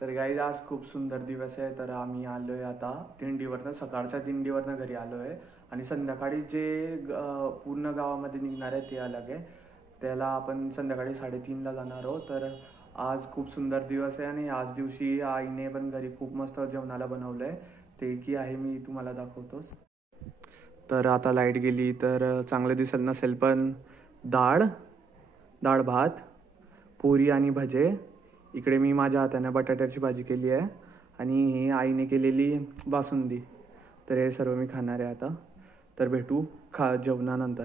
तर गाईज आज खूप सुंदर दिवस आहे. तर आम्ही आलो आहे आता दिंडीवरनं, सकाळच्या दिंडीवरनं घरी आलो आहे आणि संध्याकाळी जे पूर्ण गावामध्ये निघणार आहे ते अलग आहे. त्याला आपण संध्याकाळी 3:30ला जाणार आहोत. तर आज खूप सुंदर दिवस आहे आणि आज दिवशी आईने पण घरी खूप मस्त जेवणाला बनवलं आहे. ते की आहे मी तुम्हाला दाखवतोच. तर आता लाईट गेली तर चांगलं दिसत नसेल, पण डाळ भात, पुरी आणि भजे. इकडे मी माझ्या हाताने बटाट्याची भाजी केली आहे आणि ही आईने केलेली बासुंदी. तर हे सर्व मी खाणार आहे आता. तर भेटू जेवणानंतर.